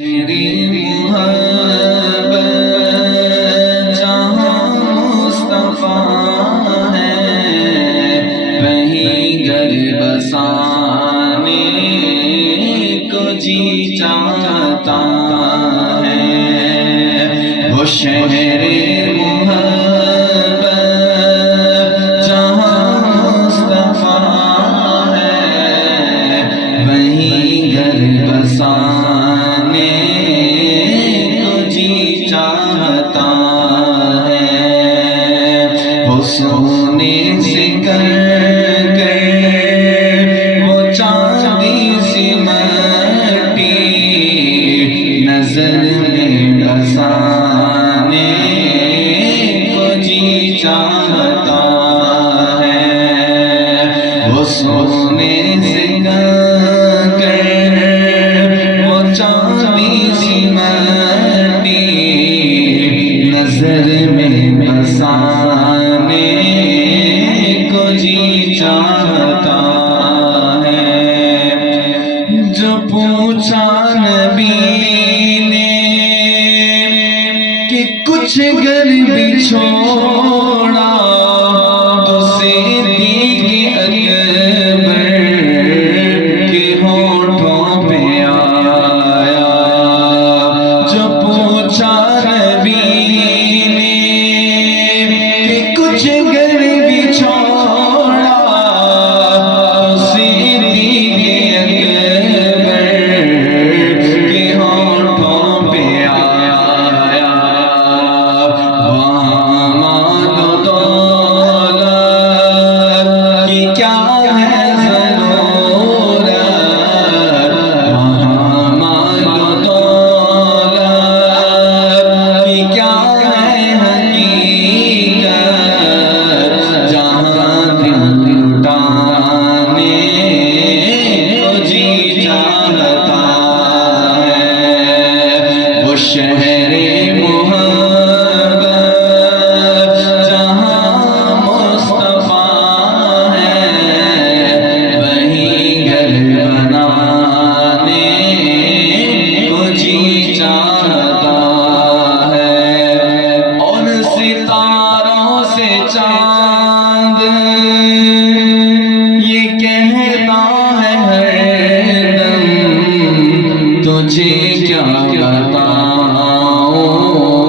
تیری محبت جہاں مصطفیٰ ہے وہیں گھر بسانے کو جی چاہتا ہے وہ شہر محبت جہاں مصطفیٰ ہے وہیں گھر بسانے چاہتا ہے وہ سونے سے کر وہ چاندی سی مٹی نظر میں بسانے کو جی چاہتا ہے وہ سونے سے کر وہ چاندی سی نظر میں بسانے کو جی چاہتا ہے جو پوچھا نبی نے کہ کچھ گھر بھی چھوڑا تو صدیق اکبر کے ہونٹوں پہ آیا جو پوچھا شہر محبت جہاں مصطفیٰ ہے وہیں گھر بنانے کو جی چاہتا ہے اور ستاروں سے چاند یہ کہتا ہے ہر دم تجھے کیا بتاؤں